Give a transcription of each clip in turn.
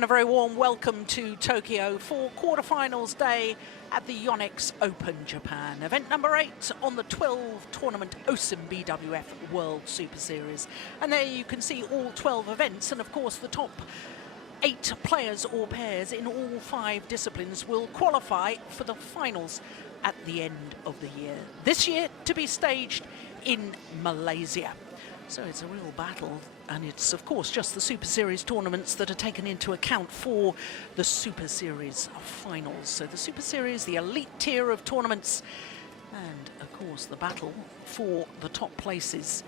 and a very warm welcome to Tokyo for quarterfinals day at the Yonex Open Japan. Event number 8 on the 12 tournament OSIM BWF World Superseries. And there you can see all 12 events, and of course the top 8 players or pairs in all 5 disciplines will qualify for the finals at the end of the year. This year to be staged in Malaysia. So it's a real battle, and it's of course just the Super Series tournaments that are taken into account for the Super Series finals. So the Super Series, the elite tier of tournaments, and of course the battle for the top places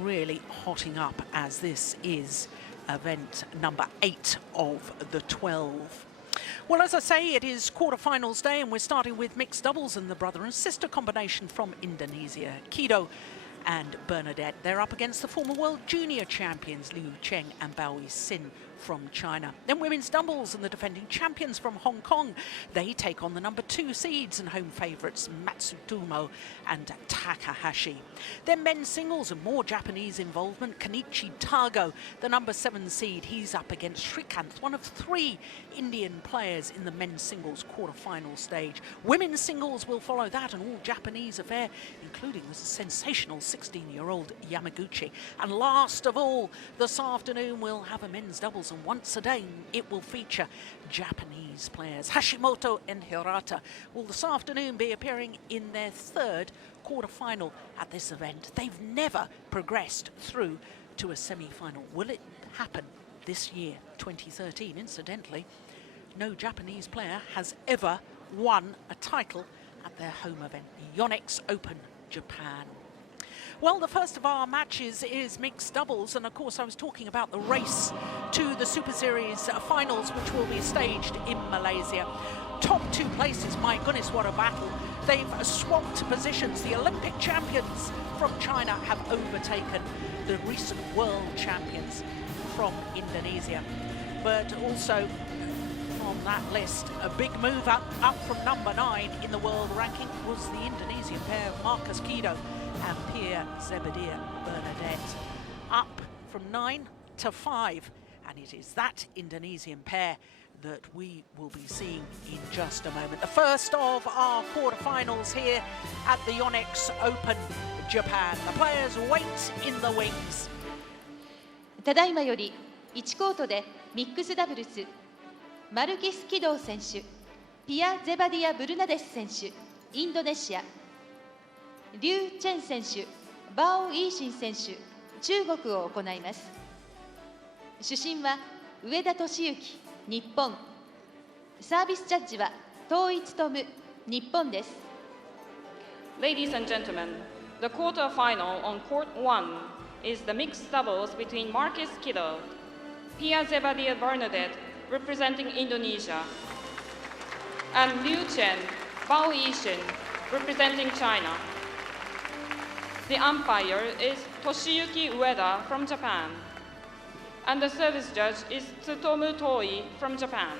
really hotting up, as this is event number 8 of the 12. Well, as I say, it is quarterfinals day, and we're starting with mixed doubles and the brother and sister combination from Indonesia, Kido and Bernadeth. They're up against the former world junior champions Cheng and Yixin from China. Then women's doubles and the defending champions from Hong Kong. They take on the number 2 seeds and home favourites Matsutomo and Takahashi. Then men's singles and more Japanese involvement. Kenichi Tago, the number 7 seed, he's up against Srikanth, one of 3 Indian players in the men's singles quarter-final stage. Women's singles will follow that, an all-Japanese affair, including the sensational 16-year-old Yamaguchi. And last of all, this afternoon we'll have a men's doubles, and once again it will feature Japanese players. Hashimoto and Hirata will this afternoon be appearing in their 3rd quarter-final at this event. They've never progressed through to a semi-final. Will it happen this year, 2013? Incidentally, no Japanese player has ever won a title at their home event, the Yonex Open Japan. Well, the first of our matches is mixed doubles, and of course I was talking about the race to the Super Series finals, which will be staged in Malaysia. Top 2 places, my goodness, what a battle. They've swapped positions. The Olympic champions from China have overtaken the recent world champions from Indonesia. But also on that list, a big move up from number 9 in the world ranking was the Indonesian pair Markis Kido and Zebadiah Bernadeth, up from 9 to 5, and it is that Indonesian pair that we will be seeing in just a moment. The first of our quarterfinals here at the Yonex Open Japan. The players wait in the wings. ただいまより1コートでミックスダブルス、マルキス・キドー選手、ピア・ゼバディア・ブルナデス選手、インドネシア、リュウ・チェン選手、バオ・イーシン選手、中国を行います。主審は上田敏之、日本。サービスジャッジは統一トム、日本です。Ladies and gentlemen, the quarter-final on Court 1 is the mixed doubles between Markis Kido, Pia Zebadiah Bernadeth representing Indonesia, and Liu Chen, Bao Yixin representing China. The umpire is Toshiyuki Ueda from Japan, and the service judge is Tsutomu Toi from Japan.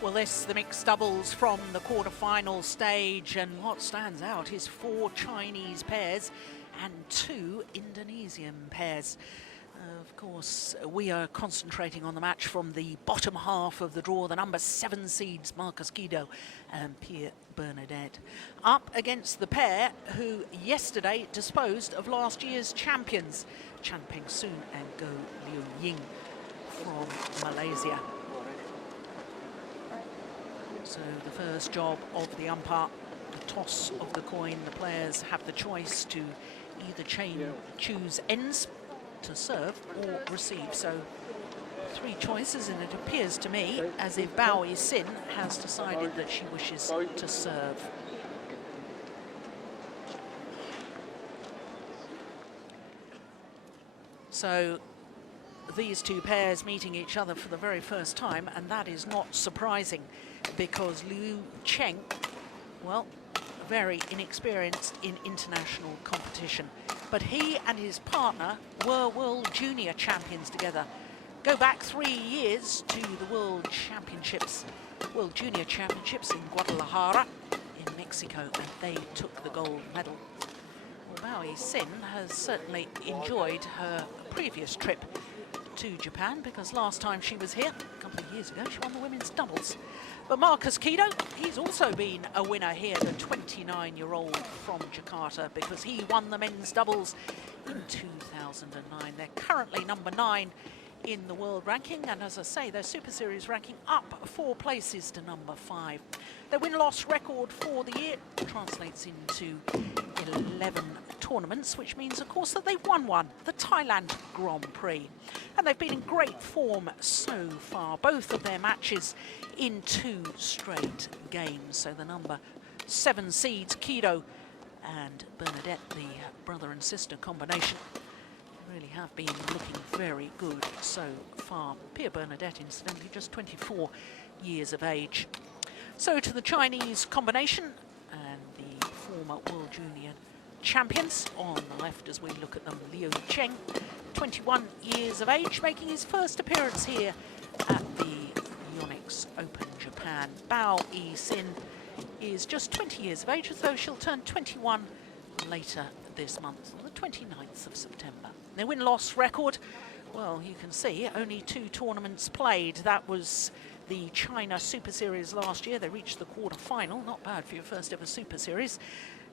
Well, this is the mixed doubles from the quarter-final stage, and what stands out is 4 Chinese pairs and 2 Indonesian pairs. Of course, we are concentrating on the match from the bottom half of the draw, the number 7 seeds, Markis Kido and Pia Bernadeth, up against the pair who yesterday disposed of last year's champions, Chan Peng Soon and Go Liu Ying from Malaysia. So the first job of the umpire, the toss of the coin. The players have the choice to either choose ends to serve or receive. So 3 choices, and it appears to me as if Bao Yixin has decided that she wishes to serve. So these 2 pairs meeting each other for the very first time, and that is not surprising because Liu Cheng, well, very inexperienced in international competition. But he and his partner were world junior champions together. Go back 3 years to the World Junior Championships in Guadalajara in Mexico, and they took the gold medal. Well, Bao Yixin has certainly enjoyed her previous trip to Japan, because last time she was here, a couple of years ago, she won the women's doubles. But Markis Kido, he's also been a winner here, the 29-year-old from Jakarta, because he won the men's doubles in 2009. They're currently number 9 in the world ranking, and as I say, their Super Series ranking up 4 places to number 5. Their win-loss record for the year translates into 11 tournaments, which means, of course, that they've won one, the Thailand Grand Prix. And they've been in great form so far, both of their matches in 2 straight games. So the number 7 seeds, Kido and Bernadeth, the brother and sister combination, really have been looking very good so far. Bernadeth, incidentally, just 24 years of age. So to the Chinese combination and the former World Junior champions on the left as we look at them. Cheng, 21 years of age, making his first appearance here at the Yonex Open Japan. Yixin is just 20 years of age, though she'll turn 21 later this month, on the 29th of September. Their win-loss record, well, you can see only 2 tournaments played. That was the China Super Series last year. They reached the quarter-final. Not bad for your first ever Super Series.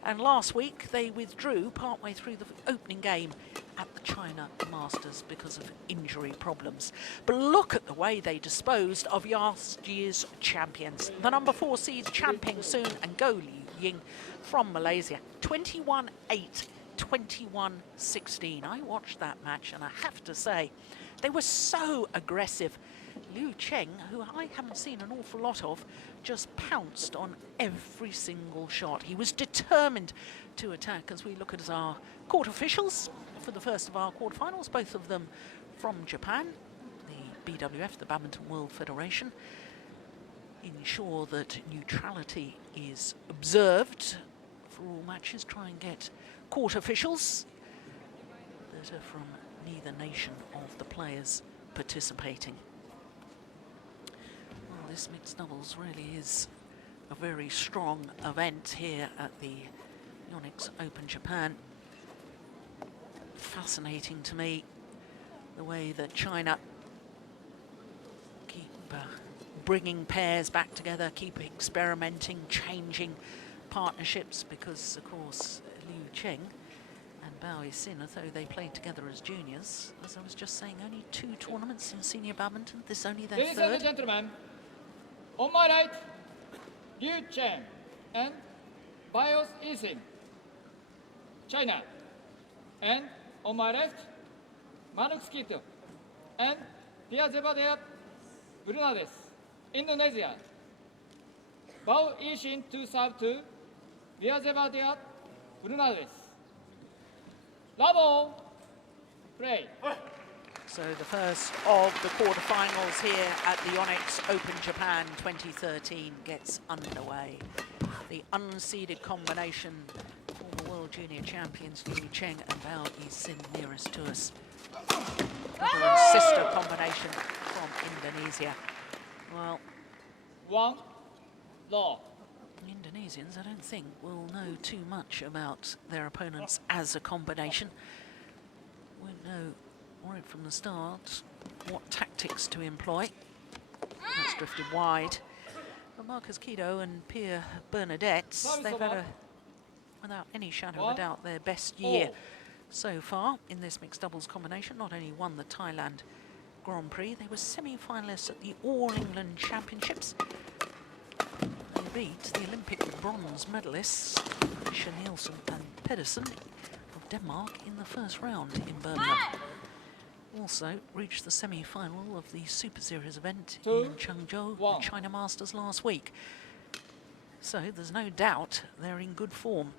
And last week they withdrew partway through the opening game at the China Masters because of injury problems. But look at the way they disposed of last year's champions. The number 4 seeds, Chan Peng Soon and Go Liu Ying from Malaysia. 21-8, 21-16. I watched that match and I have to say, they were so aggressive. Liu Cheng, who I haven't seen an awful lot of, just pounced on every single shot. He was determined to attack. As we look at our court officials for the first of our quarterfinals, both of them from Japan, the BWF, the Badminton World Federation, ensure that neutrality is observed for all matches. Try and get court officials that are from neither nation of the players participating. Well, this mixed doubles really is a very strong event here at the Yonex Open Japan. Fascinating to me the way that China keep bringing pairs back together, keep experimenting, changing partnerships, because of course Liu Cheng and Yixin, although they played together as juniors, as I was just saying, only 2 tournaments in senior badminton. This is only their Ladies third. and gentlemen, on my right, Liu Cheng and Yixin, China. And on my left, Markis Kido and Zebadiah, Bernadeth, Indonesia. Yixin to serve to Zebadiah, Bernadeth. Labo, play. So the first of the quarterfinals here at the Yonex Open Japan 2013 gets underway. The unseeded combination, former World Junior champions Liu Cheng and Yixin nearest to us. Brother and sister combination from Indonesia. Well, 1, law. Indonesians, I don't think, will know too much about their opponents as a combination. Won't know right from the start what tactics to employ. That's drifted wide. But Markis Kido and Bernadeth, they've had, without any shadow of a doubt, their best year so far in this mixed doubles combination. Not only won the Thailand Grand Prix, they were semi-finalists at the All England Championships. They beat the Olympic bronze medalists, Fischer Nielsen and Pedersen of Denmark, in the first round in Birmingham. Also reached the semi-final of the Super Series event in Chengzhou, the China Masters last week. So there's no doubt they're in good form.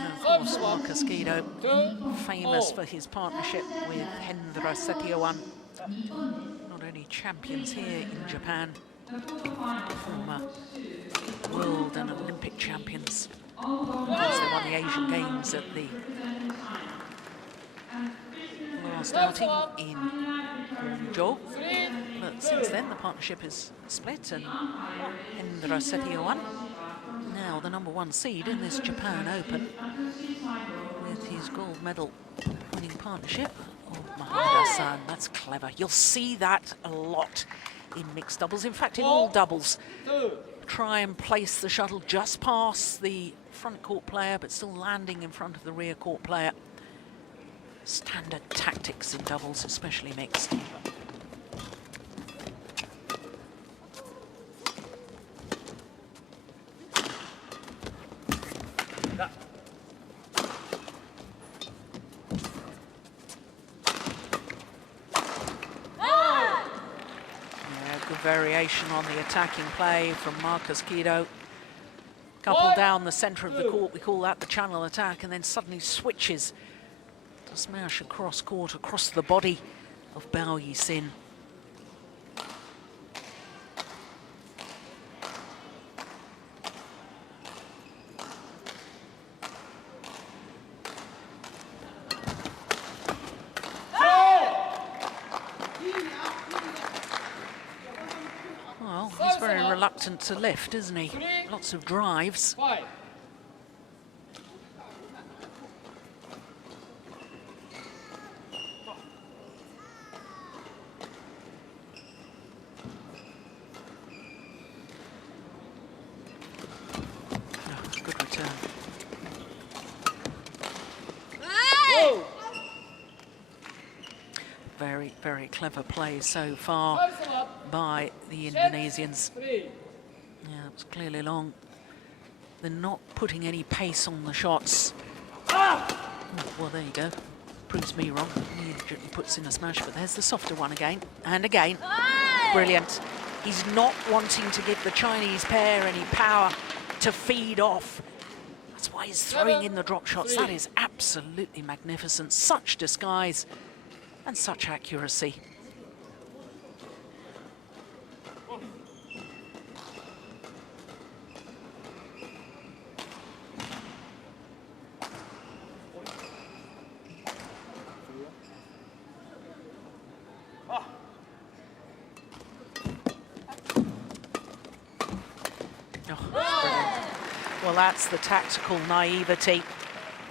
Of course, Markis Kido, famous for his partnership with Hendra Setiawan. Not only champions here in Japan, former world and Olympic champions Because they won the Asian Games at the last outing in Hangzhou. But since then, the partnership is split and Hendra Setio won. Now the #1 seed in this Japan Open with his gold medal winning partnership. Oh, Mohammed-Hassan, that's clever. You'll see that a lot in mixed doubles. In fact, in all doubles, try and place the shuttle just past the front court player, but still landing in front of the rear court player. Standard tactics in doubles, especially mixed. Variation on the attacking play from Markis Kido. Couple down the centre of the court, we call that the channel attack, and then suddenly switches to smash across court, across the body of Bao Yixin. Reluctant to lift, isn't he? Lots of drives. Oh, good return. Very, very clever play so far by the Indonesians. Yeah, it was clearly long. They're not putting any pace on the shots. Oh, well, there you go. Proves me wrong. He puts in a smash, but there's the softer one again. And again. Brilliant. He's not wanting to give the Chinese pair any power to feed off. That's why he's throwing in the drop shots. That is absolutely magnificent. Such disguise and such accuracy. Well, that's the tactical naivety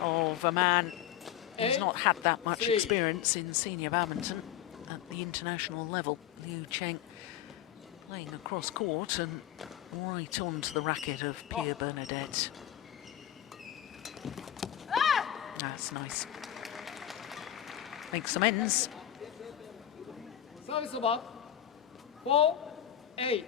of a man who's not had that much experience in senior badminton at the international level. Liu Cheng playing across court and right onto the racket of Pierre Bernadeth. That's nice. Makes some ends. Service over. 4-8.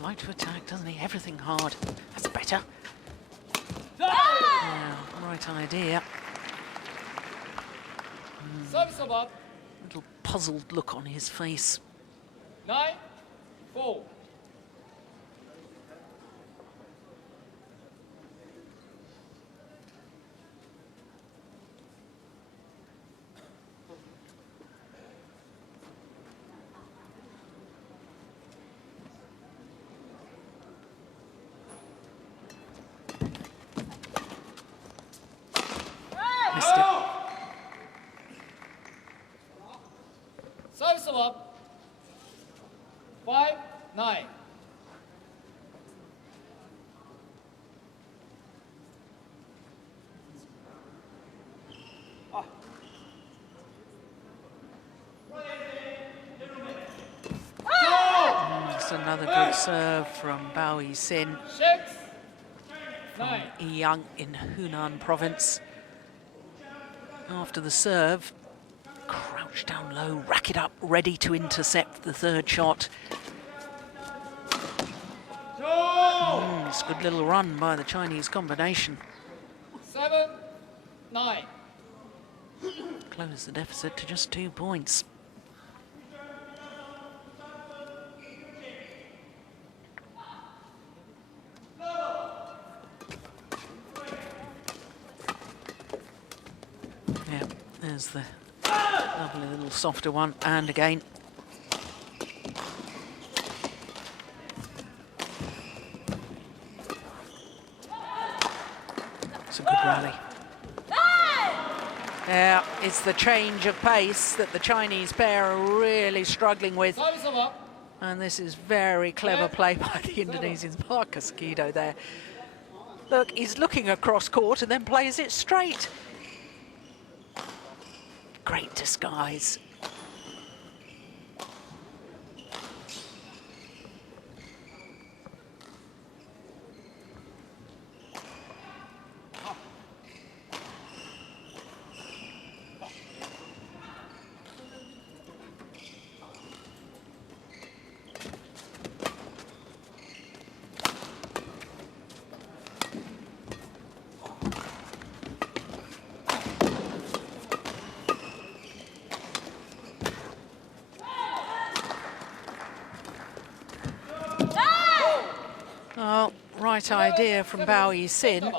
Like to attack, doesn't he? Everything hard. That's better. Yeah, right idea. Service over. Little puzzled look on his face. 9-4. Service over. 5-9. That's another good serve from Bao Yixin. 6-9. Yiyang in Hunan province. After the serve, crouch down low, rack it up, ready to intercept the third shot. It's a good little run by the Chinese combination. 7-9. Close the deficit to just 2 points. There's the lovely little softer one, and again. It's a good rally. Yeah, it's the change of pace that the Chinese pair are really struggling with. And this is very clever play by the Indonesians. Markis Kido there. Look, he's looking across court and then plays it straight. Great disguise. Oh, right idea from Yixin.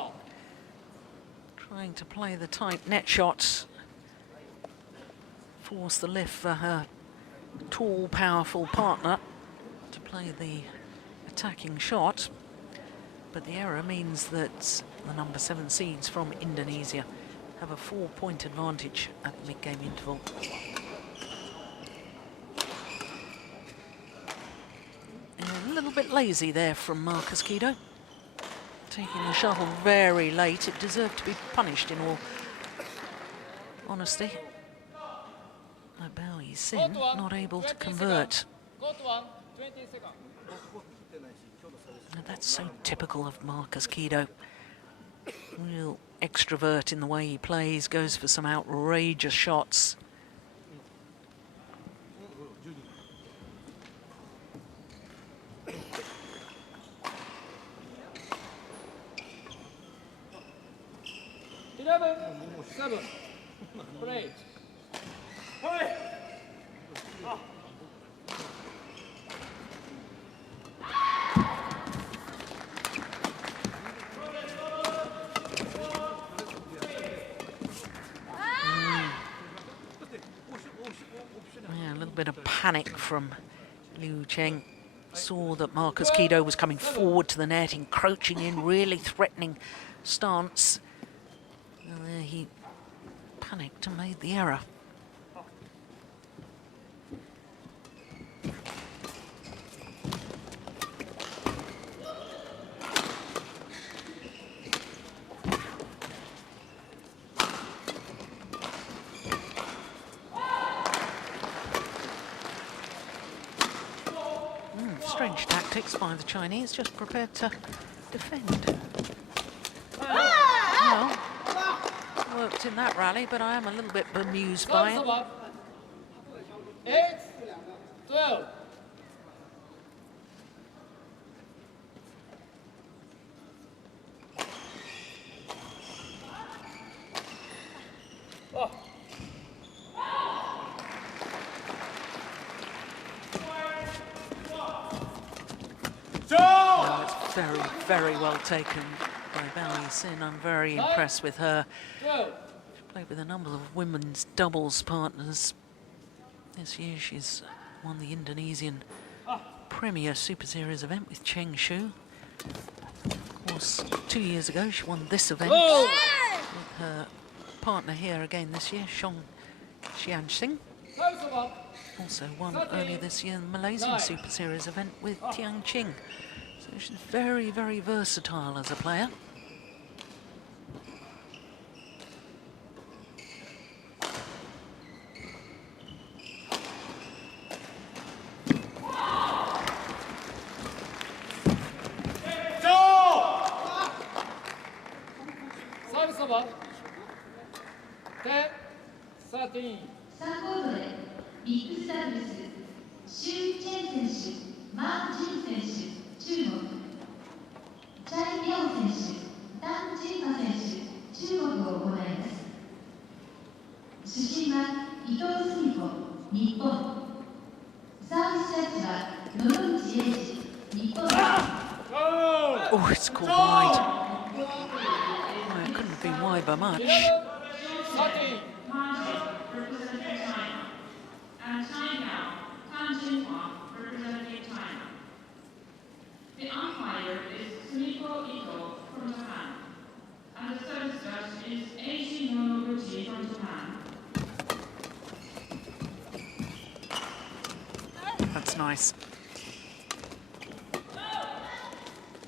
Trying to play the tight net shots. Force the lift for her tall, powerful partner to play the attacking shot. But the error means that the number 7 seeds from Indonesia have a 4-point advantage at the mid-game interval. A little bit lazy there from Markis Kido. Taking the shuttle very late. It deserved to be punished in all honesty. Yixin not able to convert. And that's so typical of Markis Kido. Real extrovert in the way he plays, goes for some outrageous shots. Yeah, a little bit of panic from Cheng. Saw that Markis Kido was coming forward to the net, encroaching in, really threatening stance. And there he panicked and made the error. Strange tactics by the Chinese, just prepared to defend. Well, worked in that rally, but I am a little bit bemused by it. 8-12. Oh, it's very, very well taken by Yixin. I'm very impressed with her. She played with a number of women's doubles partners. This year she's won the Indonesian Premier Super Series event with Cheng. Of course, 2 years ago she won this event with her partner here again this year, Cheng. Also won earlier this year the Malaysian Super Series event with Cheng. So she's very, very versatile as a player. Service over. 10-13. 3コートでミックスダブルス、シュウ・チェン選手、マー・ジン選手、中国、チャイ・リャオ選手、タン・ジンマ選手、中国を行います。主審は伊藤澄子、日本。サービスジャッジは野々口英二、日本です。Oh, it's called wide. Oh, it couldn't have been wide by much. 13. and Cheng representing China. The umpire is Sumiko Ito from Japan, and the service judge is Eishi Monoguchi from Japan. That's nice.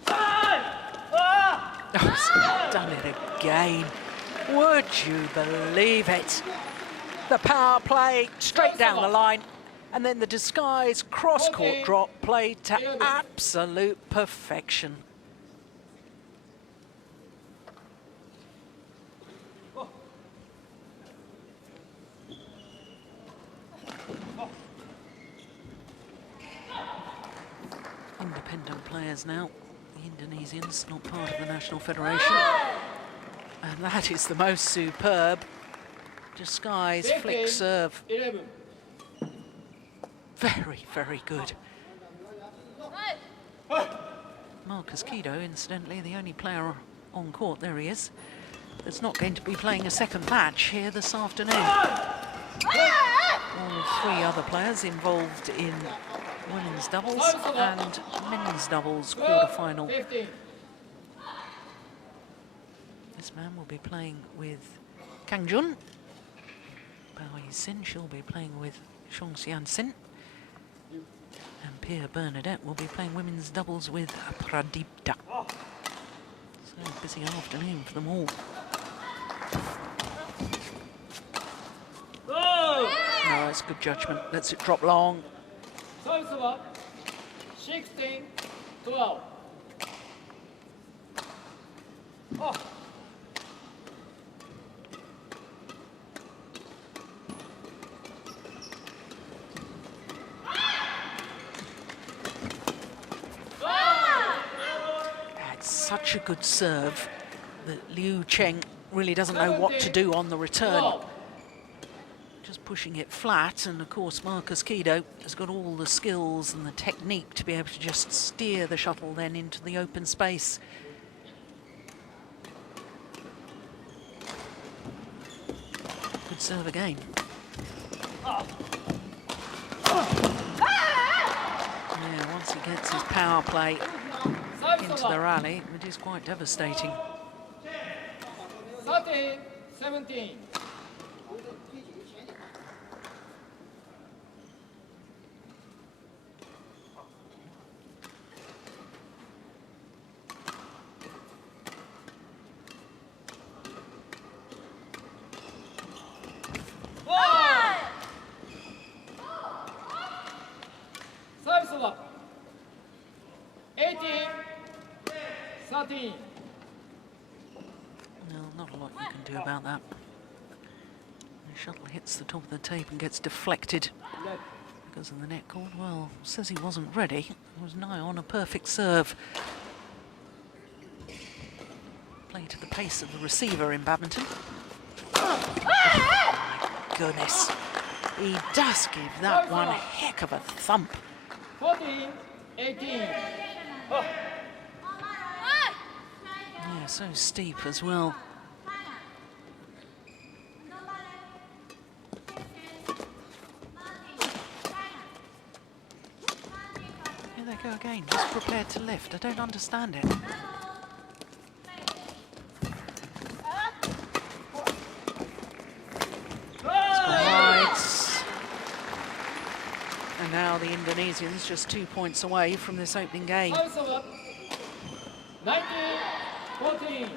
Oh, he's done it again. Would you believe it? The power play straight down the line, and then the disguise cross-court drop played to absolute perfection. Independent players now. The Indonesians, not part of the National Federation. And that is the most superb disguise flick serve. 11. Very, very good. Markis Kido, incidentally, the only player on court, there he is, that's not going to be playing a second match here this afternoon. All three other players involved in women's doubles and men's doubles quarter-final. 15. This man will be playing with Kang Jun. Yixin, she'll be playing with Chong Sian-sin. And Bernadeth will be playing women's doubles with Pradipta. So busy afternoon for them all. No, it's good judgment. Lets it drop long. Serviceは 16, 12. Oh. That's such a good serve that Liu Cheng really doesn't know what to do on the return. Just pushing it flat, and of course Markis Kido has got all the skills and the technique to be able to just steer the shuttle then into the open space. Good serve again. Yeah, once he gets his power play into the rally, it is quite devastating. 13, 17. Serviceは 18, 13. Well, not a lot you can do about that. The shuttle hits the top of the tape and gets deflected because of the net cord. Well, says he wasn't ready. He was nigh on a perfect serve. Play to the pace of the receiver in badminton. Oh my goodness. He does give that one a heck of a thump. 14, 18. Yeah, so steep as well. Here they go again, just prepared to lift. I don't understand it. And now the Indonesians just 2 points away from this opening game. Serviceは 19, 14.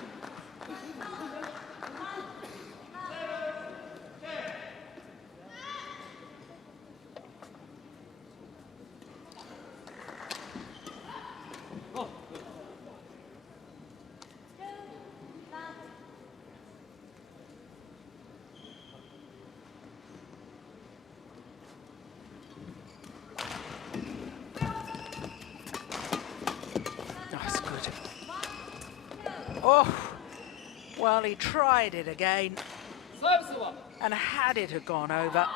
Oh, well, he tried it again, サービスは and had it have gone over,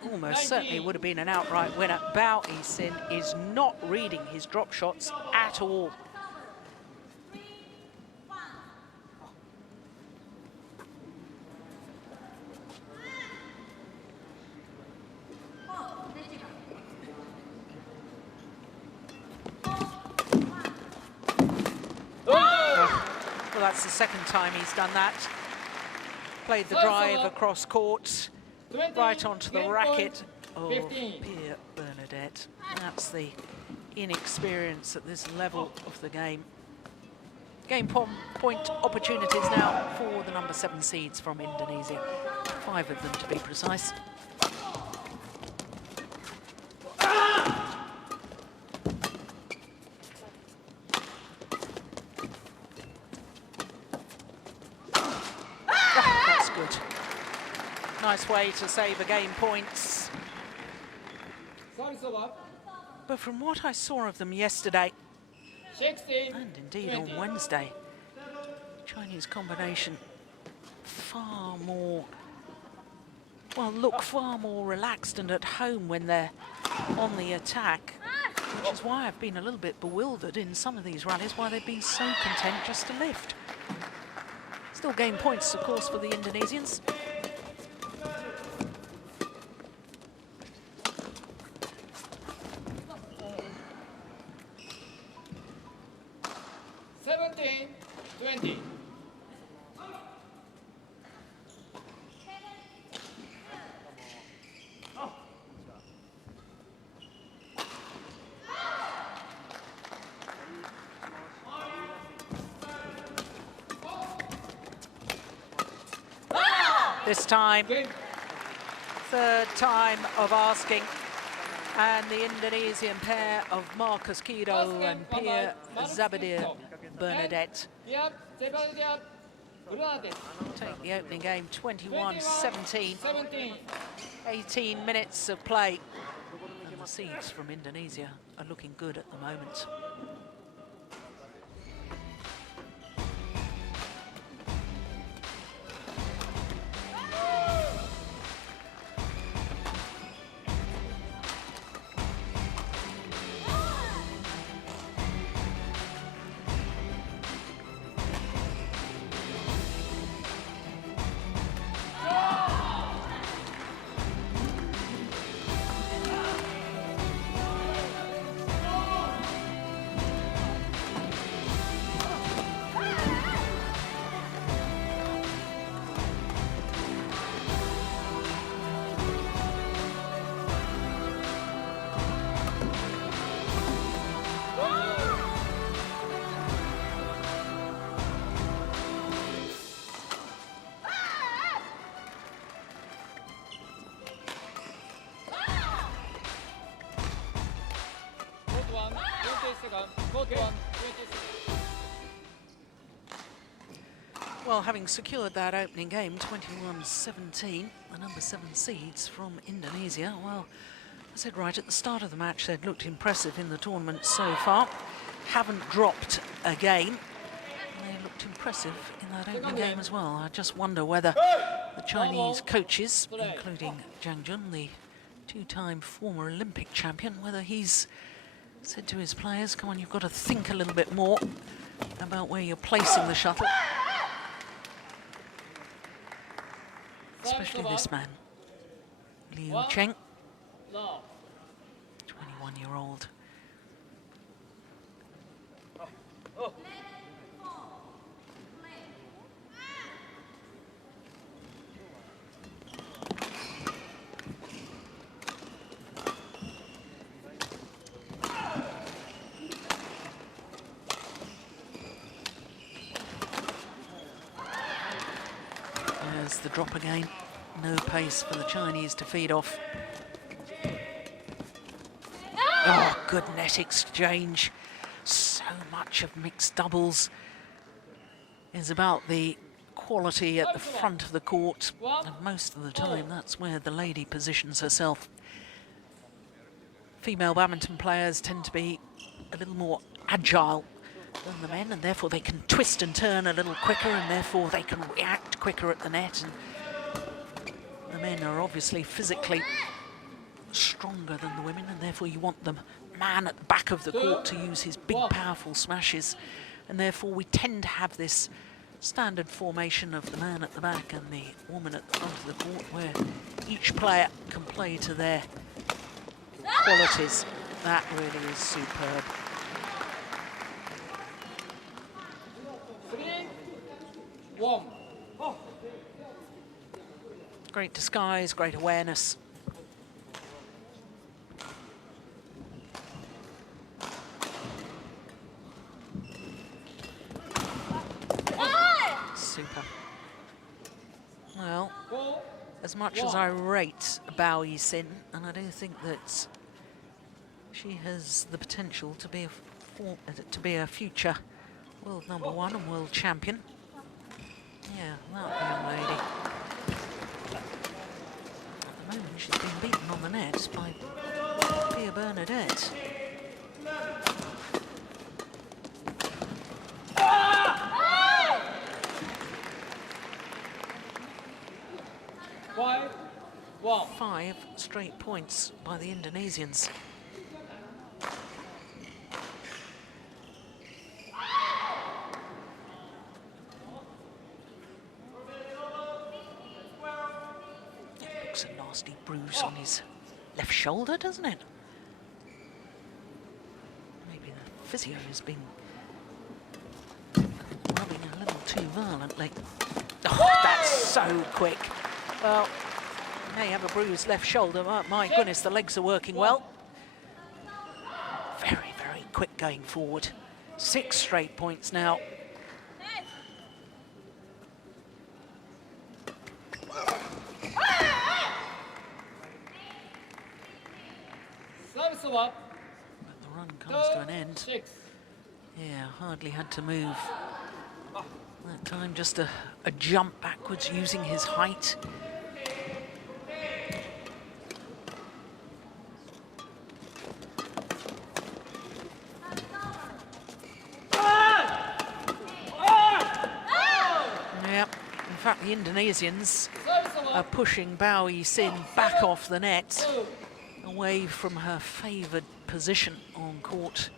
15, almost certainly 19. would have been an outright winner. Yixin is not reading his drop shots at all. Well, that's the second time he's done that. Played the drive across court, right onto the racket of Pierre Bernadeth. That's the inexperience at this level of the game. Game point opportunities now for the number 7 seeds from Indonesia. 5 of them to be precise. That's good. Nice way to save a game points. But from what I saw of them yesterday, and indeed on Wednesday, Chinese combination far more, well, look far more relaxed and at home when they're on the attack, which is why I've been a little bit bewildered in some of these rallies, why they've been so content just to lift. Still game points, of course, for the Indonesians. This time, third time of asking, and the Indonesian pair of Markis Kido and Pierre Zebadiah Bernadeth take the opening game 21-17, 18 minutes of play, and the seeds from Indonesia are looking good at the moment. Well, having secured that opening game, 21-17, the number 7 seeds from Indonesia, well, I said right at the start of the match, they'd looked impressive in the tournament so far. Haven't dropped a game. They looked impressive in that opening game as well. I just wonder whether the Chinese coaches, including Zhang Jun, the 2-time former Olympic champion, whether he's said to his players, come on, you've got to think a little bit more about where you're placing the shuttle. Especially this man, Cheng, 21-year-old. There's the drop again. No pace for the Chinese to feed off. Oh, good net exchange. So much of mixed doubles is about the quality at the front of the court, and most of the time that's where the lady positions herself. Female badminton players tend to be a little more agile than the men, and therefore they can twist and turn a little quicker, and therefore they can react quicker at the net. And the men are obviously physically stronger than the women, and therefore you want the man at the back of the court to use his big, powerful smashes. And therefore we tend to have this standard formation of the man at the back and the woman at the front of the court, where each player can play to their qualities. That really is superb. 1. Great disguise, great awareness. Super. Well, as much as I rate Bao Yixin, and I do think that she has the potential to be a future world #1 and world champion. Yeah, that young lady. At the moment, she's been beaten on the net by Bernadeth. Five straight points by the Indonesians. It looks a nasty bruise on his left shoulder, doesn't it? Maybe the physio has been rubbing a little too violently. Oh, that's so quick. Well, may have a bruised left shoulder. My goodness, the legs are working well. Very, very quick going forward. 6 straight points now. Service up. But the run comes to an end. Yeah, hardly had to move. That time just a jump backwards using his height. Yep, in fact the Indonesians are pushing Bao Yixin back off the net, away from her favoured position on court.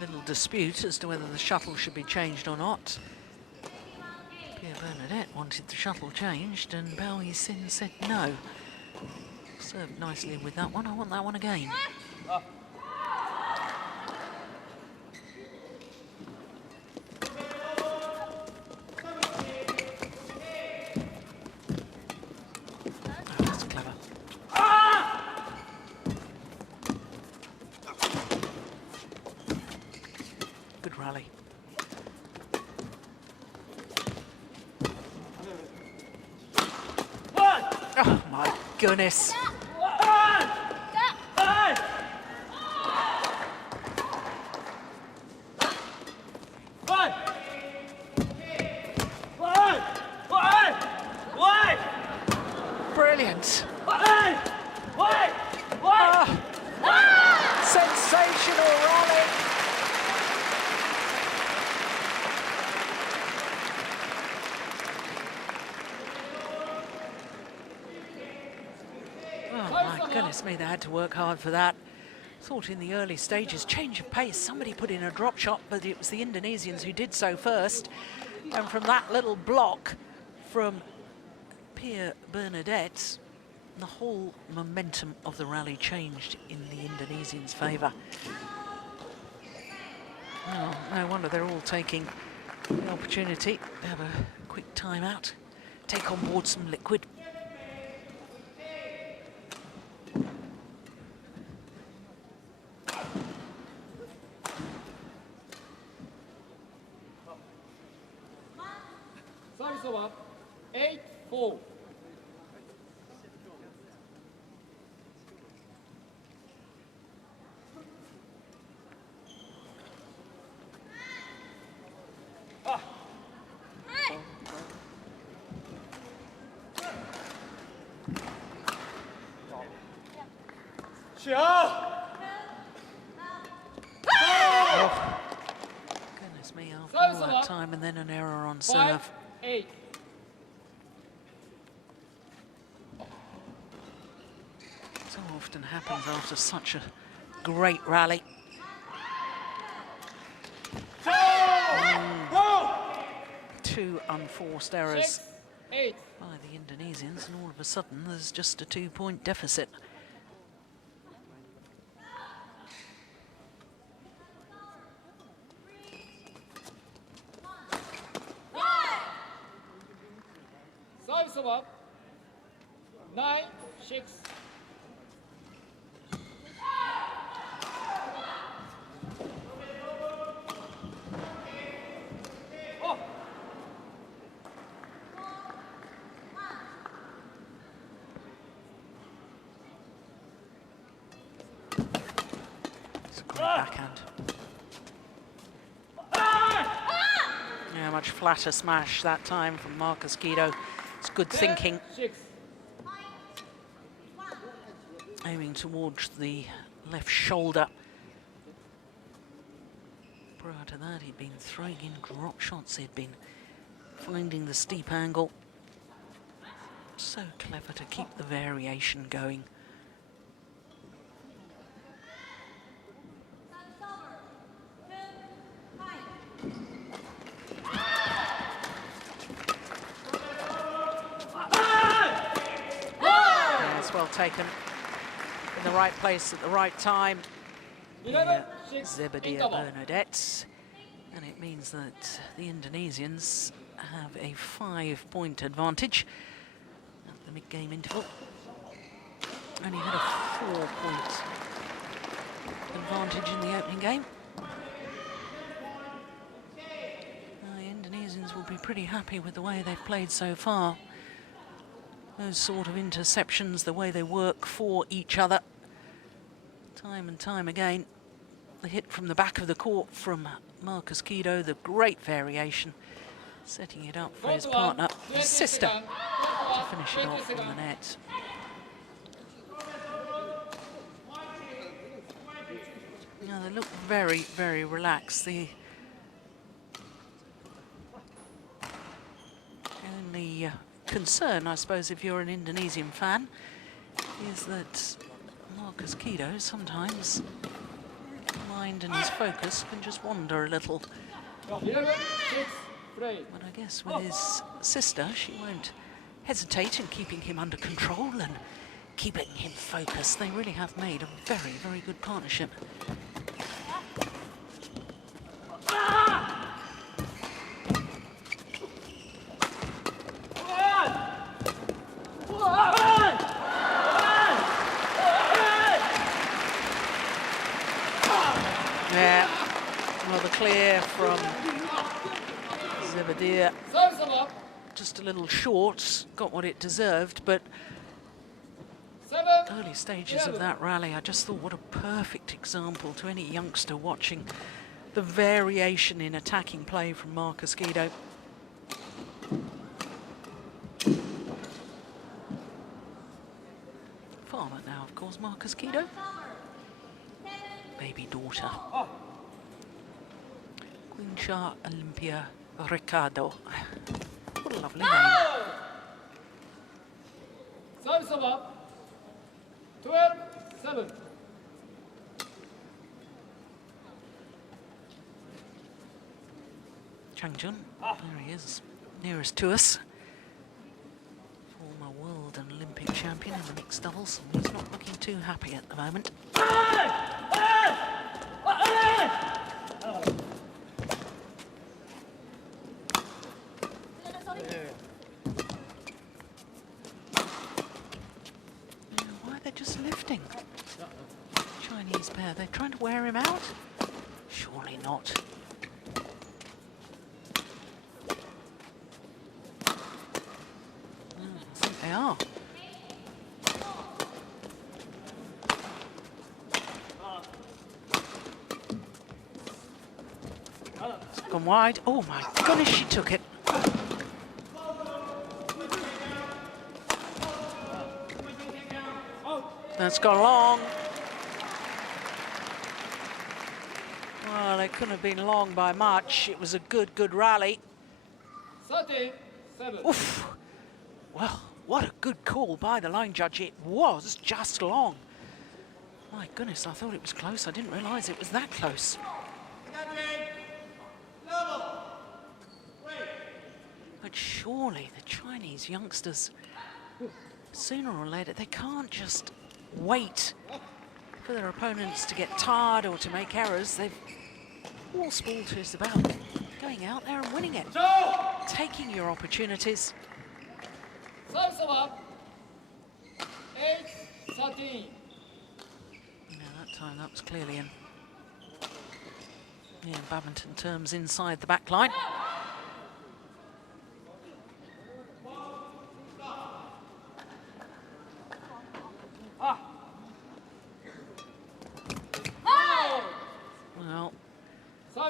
Little dispute as to whether the shuttle should be changed or not. Bernadeth wanted the shuttle changed and Bao Yixin said no. Served nicely with that one. I want that one again. Oh my goodness. Brilliant. Sensational rally. Goodness me, they had to work hard for that. Thought in the early stages, change of pace, somebody put in a drop shot, but it was the Indonesians who did so first. And from that little block from Bernadeth, the whole momentum of the rally changed in the Indonesians' favour. Oh, no wonder they're all taking the opportunity to have a quick time out, take on board some liquid. Service over 8-4. Oh, goodness me, after all that time and then an error on serve. 5-8. So often happens after such a great rally. Two unforced errors 6-8. by the Indonesians, and all of a sudden there's just a 2-point deficit. Service over. 9-6. It's a great backhand. Yeah, much flatter smash that time from Markis Kido. It's good thinking. 10-6. Aiming towards the left shoulder. Prior to that, he'd been throwing in drop shots. He'd been finding the steep angle. So clever to keep the variation going. Yeah, it's well taken. In the right place at the right time. Zebadiah Bernadeth, and it means that the Indonesians have a 5-point advantage at the mid-game interval. Only had a 4-point advantage in the opening game. The Indonesians will be pretty happy with the way they've played so far. Those sort of interceptions, the way they work for each other, time and time again. The hit from the back of the court from Markis Kido, the great variation, setting it up for his partner, his sister, to finish it off on the net. Now they look very, very relaxed. The only concern, I suppose, if you're an Indonesian fan, is that Markis Kido sometimes, mind and his focus can just wander a little. 11-6. Play. But I guess with his sister, she won't hesitate in keeping him under control and keeping him focused. They really have made a very, very good partnership. Yeah, rather clear from Zebadiah. Service over. Just a little short, got what it deserved, but 7. early stages of that rally, I just thought what a perfect example to any youngster watching the variation in attacking play from Markis Kido. Farmer now, of course, Markis Kido. Baby daughter. Quincha Olympia Ricardo. What a lovely name. Service over. 12-7. Cheng, there he is, nearest to us. Former world and Olympic champion in the mixed doubles. He's not looking too happy at the moment. Why are they just lifting? Chinese pair, they're trying to wear him out? Surely not. I think they are. It's gone wide. Oh my goodness, she took it. That's gone long. Well, it couldn't have been long by much. It was a good rally. 37. Oof. Well, what a good call by the line judge. It was just long. My goodness, I thought it was close. I didn't realise it was that close. But surely the Chinese youngsters, sooner or later, they can't just wait for their opponents to get tired or to make errors. All sport is about going out there and winning it, taking your opportunities. Service up. 8-13. That time that was clearly in badminton terms inside the back line. Well,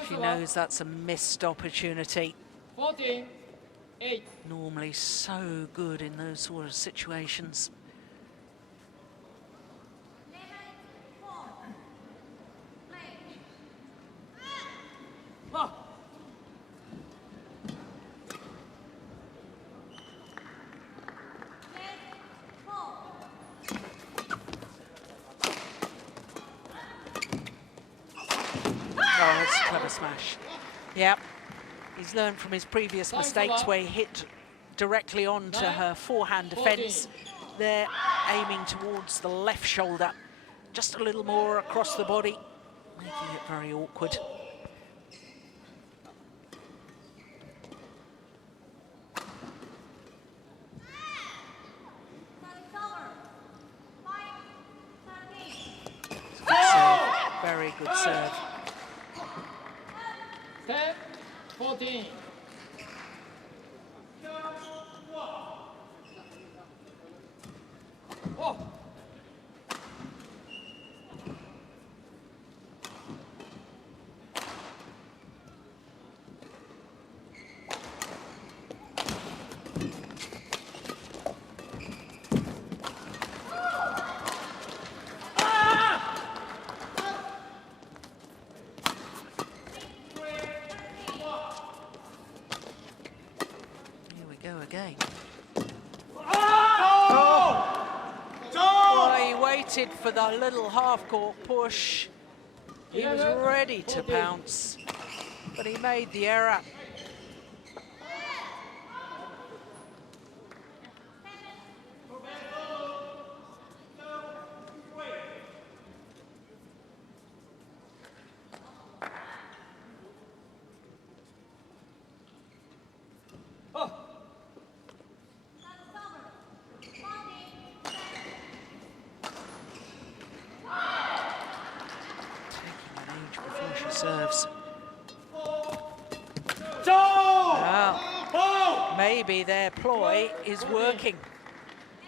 she knows that's a missed opportunity. 14-8. Normally so good in those sort of situations. Oh, that's a clever smash. Yep. He's learned from his previous mistakes where he hit directly onto her forehand defence. They're aiming towards the left shoulder, just a little more across the body, making it very awkward. Very good serve. 10-14. Oh. Again. Oh, he waited for the little half-court push. He was ready to pounce, but he made the error. Serves. Well, maybe their ploy is working.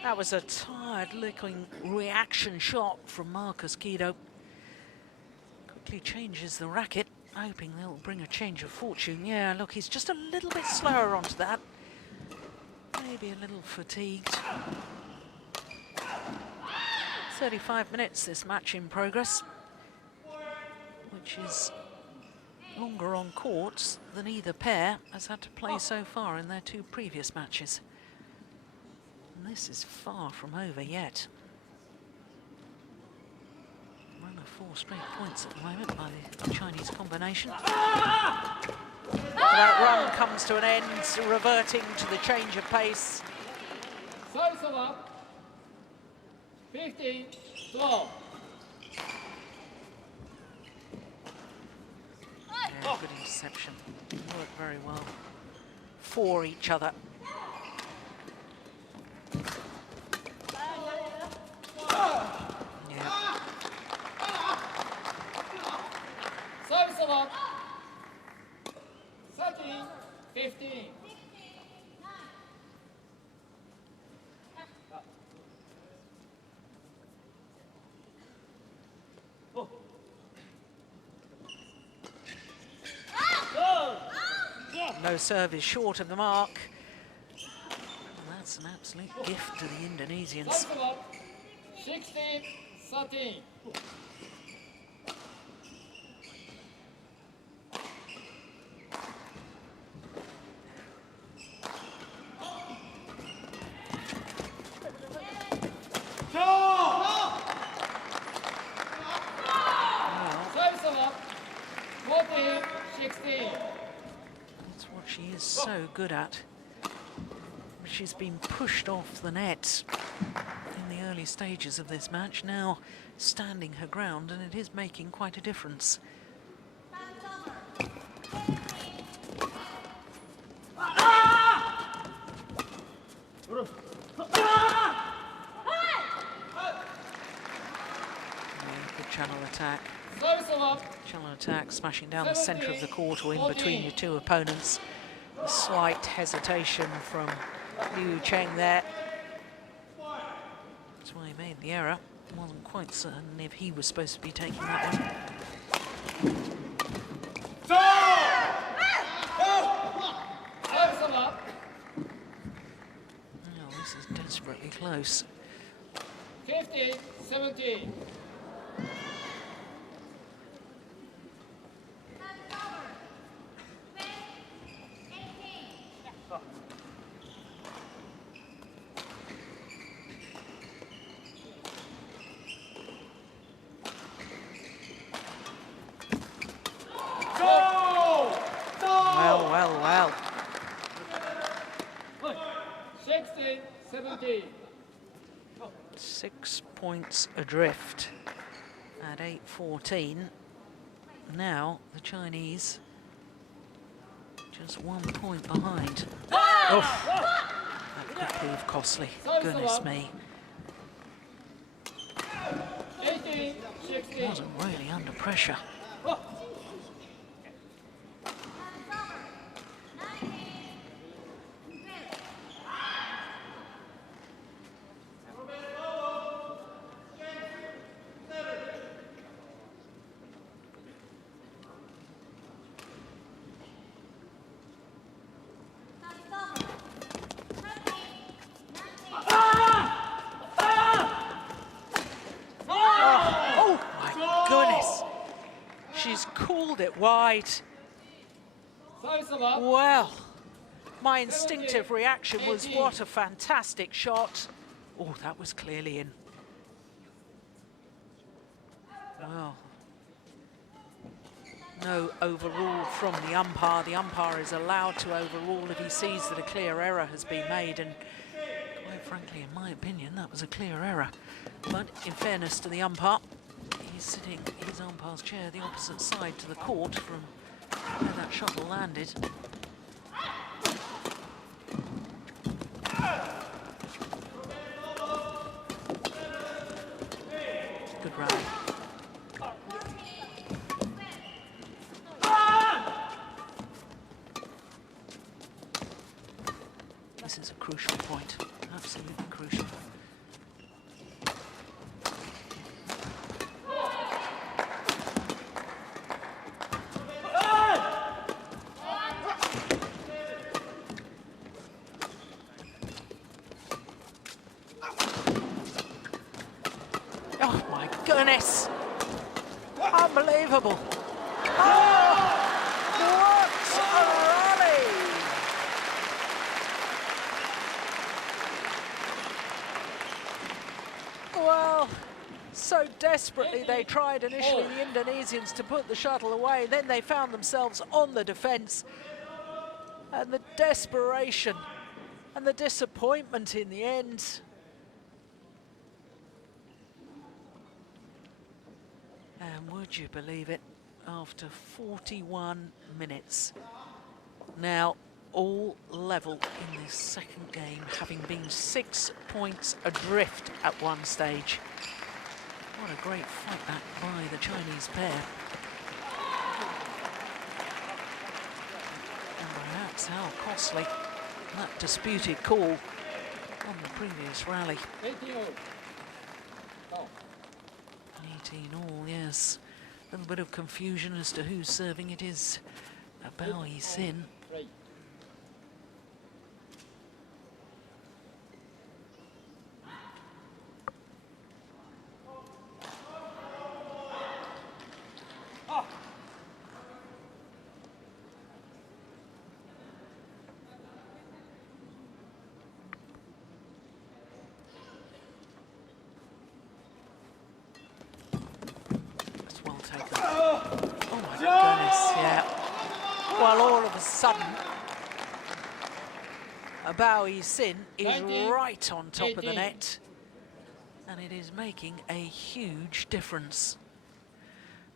That was a tired-looking reaction shot from Markis Kido. Quickly changes the racket, hoping they'll bring a change of fortune. Yeah, look, he's just a little bit slower onto that. Maybe a little fatigued. 35 minutes this match in progress, which is longer on courts than either pair has had to play so far in their two previous matches. And this is far from over yet. Run of 4 straight points at the moment by the Chinese combination. That run comes to an end, reverting to the change of pace. Service up. 15-12. Yeah, good interception. Worked very well for each other. Yeah. Service up. 13-15. No serve is short of the mark. Well, that's an absolute gift to the Indonesians. 16-13. good at. She's been pushed off the net in the early stages of this match, now standing her ground, and it is making quite a difference. Good channel attack. Channel attack, smashing down the centre of the court or in between your two opponents. A slight hesitation from Cheng there. That's why he made the error. Wasn't quite certain if he was supposed to be taking that one. Oh, this is desperately close. 50-17. Well. 16-17. 6 points adrift at 8:14. Now the Chinese just 1 point behind. Oh, that could prove costly. Goodness me. 18-16. Wasn't really under pressure. It wide. Well, my instinctive reaction was, what a fantastic shot. Oh, that was clearly in. Well, no overrule from the umpire. The umpire is allowed to overrule if he sees that a clear error has been made, and quite frankly, in my opinion, that was a clear error. But in fairness to the umpire, he's sitting in his umpire's chair the opposite side to the court from where that shuttle landed. Good rally. This is a crucial point, absolutely crucial. Goodness! Unbelievable! Oh, what a rally! Well, so desperately they tried initially, the Indonesians, to put the shuttle away. Then they found themselves on the defence. And the desperation and the disappointment in the end. And would you believe it, after 41 minutes, now all level in this second game, having been 6 points adrift at one stage. What a great fight back by the Chinese pair. And perhaps how costly that disputed call on the previous rally. 18 all, yes. A little bit of confusion as to who's serving. It is Yixin. Bao Yixin is 19, right on top of the 18. net, and it is making a huge difference.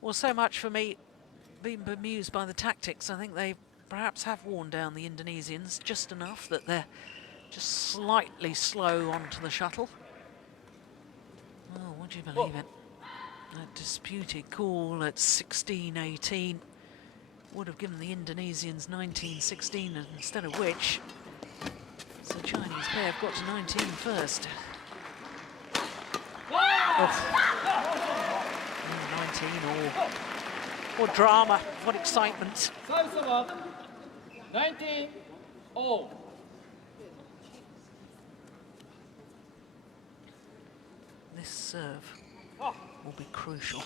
Well, so much for me being bemused by the tactics. I think they perhaps have worn down the Indonesians just enough that they're just slightly slow onto the shuttle. Oh, would you believe it? That disputed call at 16-18 would have given the Indonesians 19-16, instead of which the Chinese pair have got to 19 first. Oh. 19 or drama, what excitement. Service over. 19 all. This serve will be crucial.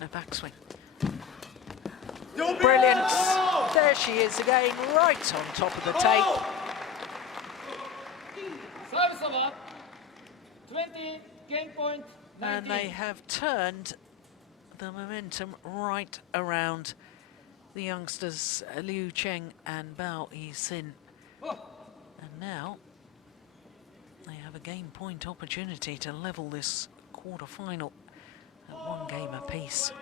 No backswing. Brilliant. There she is again, right on top of the tape. Service over. 20 game point. 19. And they have turned the momentum right around the youngsters Liu Cheng and Bao Yixin. And now they have a game point opportunity to level this quarter-final at 1 game apiece.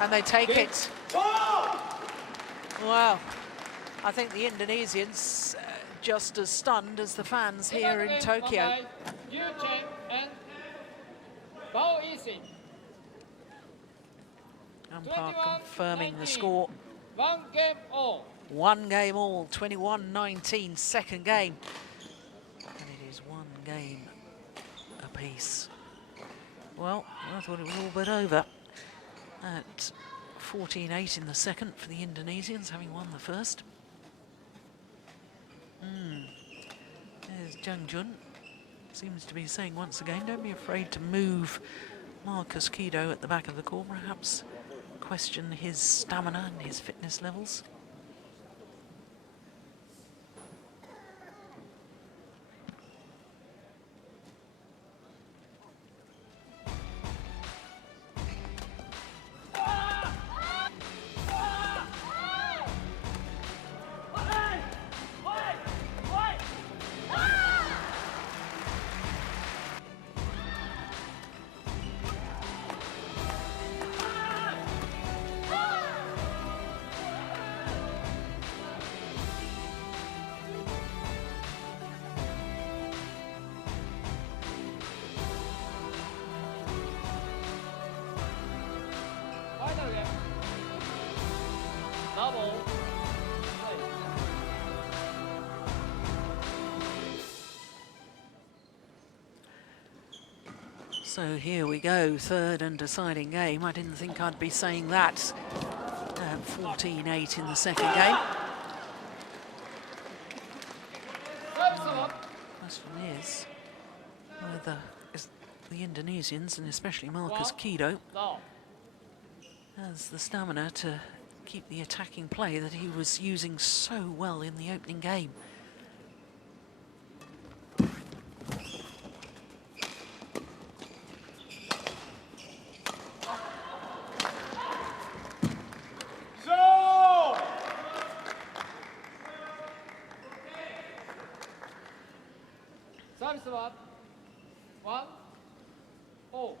And they take it. Wow. I think the Indonesians just as stunned as the fans here in Tokyo. Liu Cheng and Bao Yixin. Umpire confirming the score. 1 game all. 1 game all, 21-19, second game. And it is 1 game apiece. Well, I thought it was all but over at 14-8 in the second for the Indonesians, having won the first. There's Zhang Jun. Seems to be saying once again, don't be afraid to move Markis Kido at the back of the court, perhaps question his stamina and his fitness levels. Double. So here we go, third and deciding game. I didn't think I'd be saying that. 14-8 in the second game. Question is whether the Indonesians, and especially Markis Kido, has the stamina to keep the attacking play that he was using so well in the opening game. Service up. 1 all.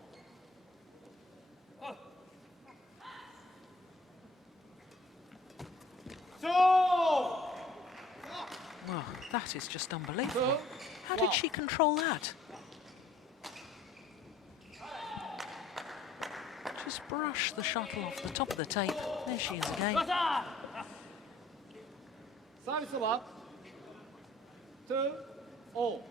Well, that is just unbelievable. How did she control that? Just brush the shuttle off the top of the tape. There she is again. Service up. 2 all.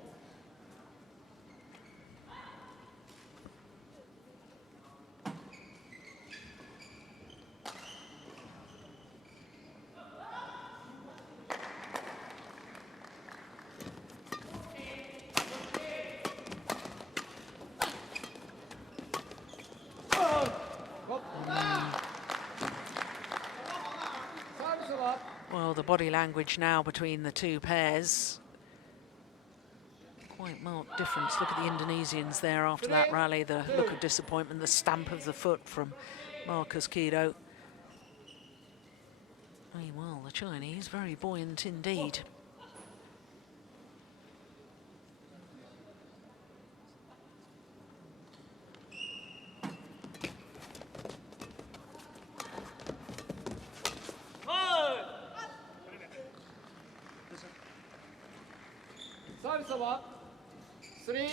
body language now between the two pairs. Quite marked difference. Look at the Indonesians there after that rally, the look of disappointment, the stamp of the foot from Markis Kido. Meanwhile, the Chinese very buoyant indeed. Service over 3-0.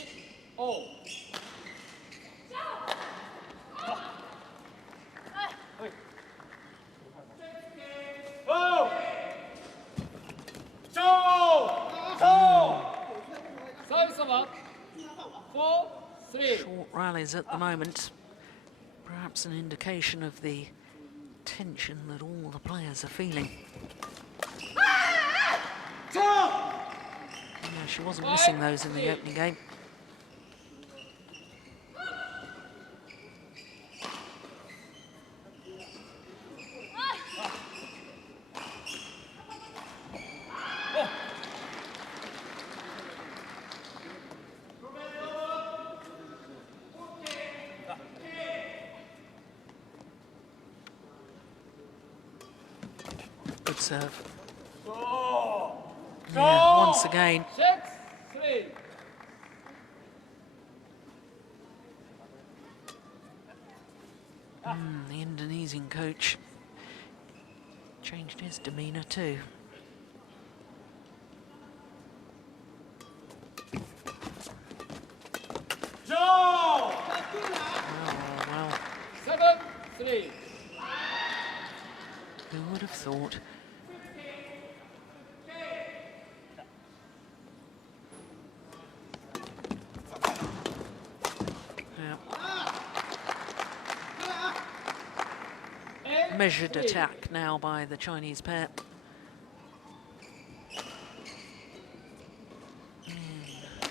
Service over 4-3. Short rallies at the moment. Perhaps an indication of the tension that all the players are feeling. Yeah, she wasn't missing those in the opening game. Good serve. Yeah, once again. 6-3. The Indonesian coach changed his demeanour too. Oh, well. 7-3. Who would have thought? Measured attack now by the Chinese pair.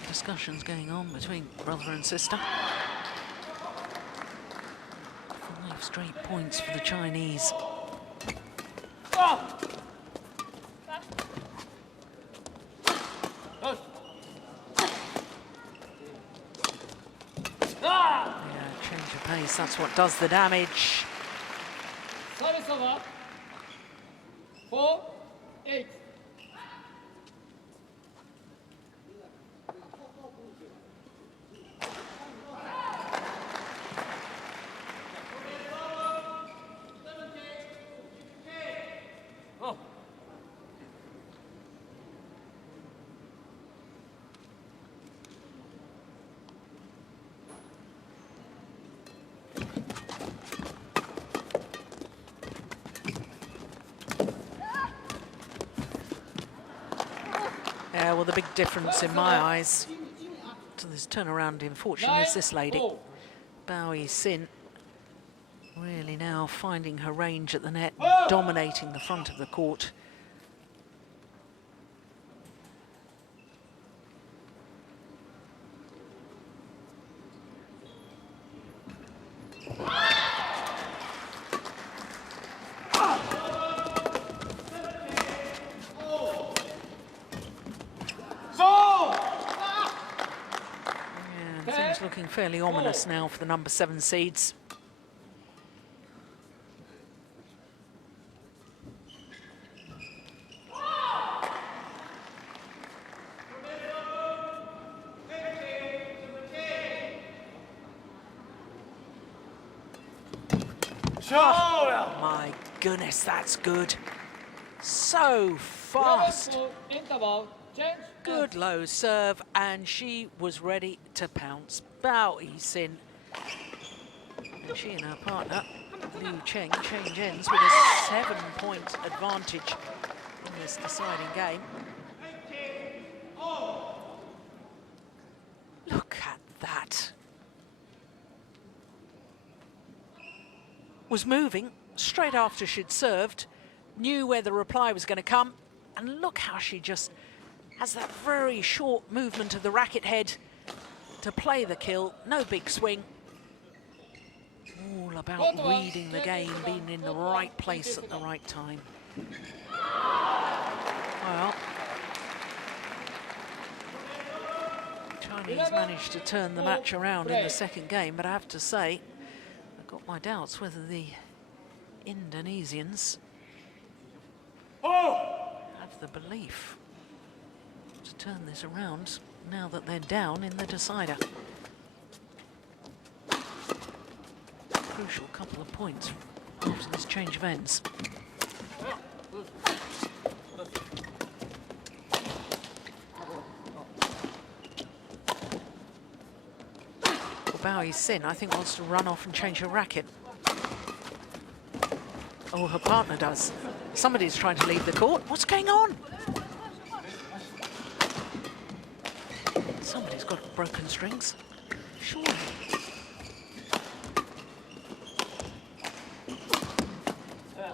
Discussions going on between brother and sister. 5 straight points for the Chinese. Yeah, change of pace, that's what does the damage. Service over 4-8. Yeah, well, the big difference in my eyes to this turnaround in fortune is this lady, Yixin, really now finding her range at the net, dominating the front of the court. Looking fairly ominous now for the number 7 seeds. Oh, my goodness, that's good. So fast. Good low serve, and she was ready to pounce. Yixin. And she and her partner, Cheng, change ends with a 7-point advantage in this deciding game. Look at that. Was moving straight after she'd served, knew where the reply was going to come, and look how she just has that very short movement of the racket head to play the kill. No big swing. All about reading the game, being in the right place at the right time. Well, Chinese managed to turn the match around in the second game, but I have to say, I've got my doubts whether the Indonesians have the belief to turn this around now that they're down in the decider. Crucial couple of points after this change of ends. Well, Yixin, I think, wants to run off and change her racket. Oh, her partner does. Somebody's trying to leave the court. What's going on? Somebody's got broken strings. Surely. Yeah,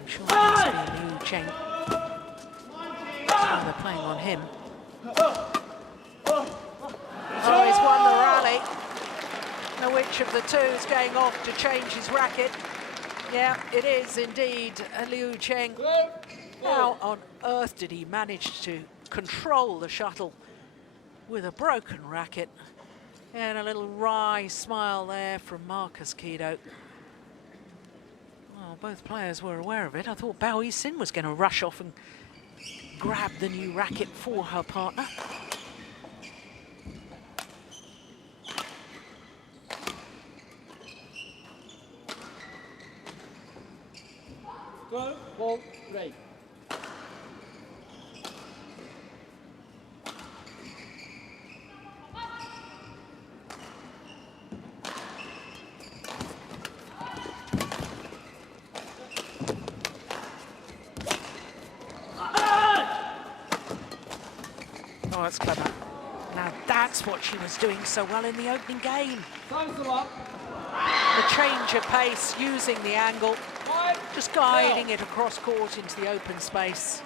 I'm sure it must be Liu Cheng. So they're playing on him. Oh, he's won the rally. Now, which of the two is going off to change his racket? Yeah, it is indeed Liu Cheng. How on earth did he manage to control the shuttle with a broken racket? And a little wry smile there from Markis Kido. Well, both players were aware of it. I thought Yixin was going to rush off and grab the new racket for her partner. Ball break. Oh, that's clever. Now that's what she was doing so well in the opening game. The change of pace, using the angle, just guiding it across court into the open space.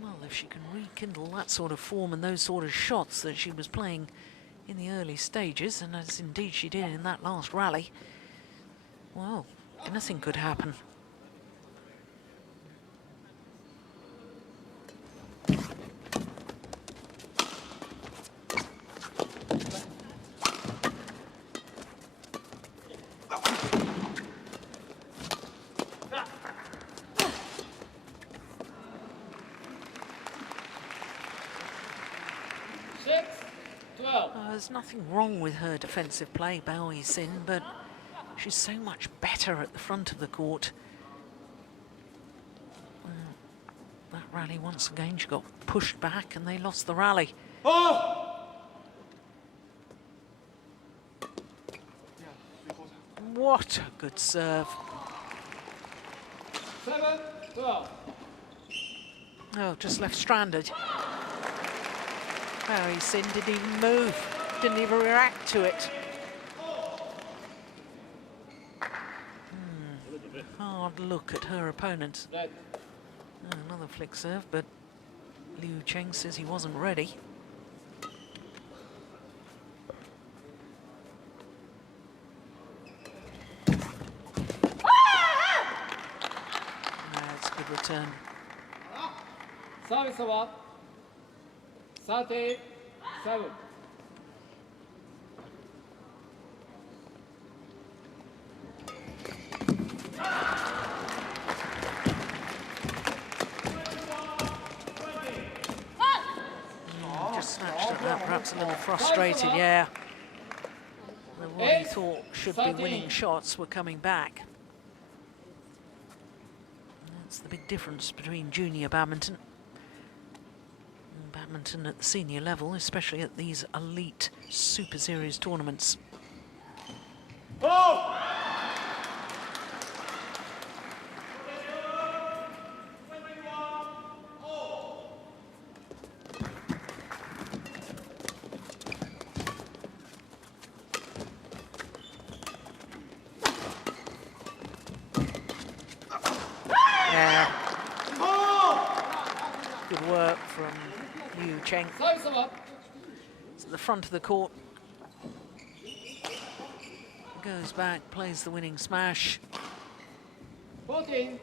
Well, if she can rekindle that sort of form and those sort of shots that she was playing in the early stages, and as indeed she did in that last rally, well, anything could happen. There's nothing wrong with her defensive play, Yixin, but she's so much better at the front of the court. That rally, once again, she got pushed back and they lost the rally. What a good serve. 7-12. Oh, just left stranded. Yixin didn't even move. Didn't even react to it. Hard look at her opponent. Another flick serve, but Liu Cheng says he wasn't ready. That's a good return. Service over. 37. Just snatched at that, perhaps a little frustrated, yeah. And what he thought should be winning shots were coming back. And that's the big difference between junior badminton and badminton at the senior level, especially at these elite Super Series tournaments. Good work from Liu Cheng. It's at the front of the court. goes back, plays the winning smash. 14-8.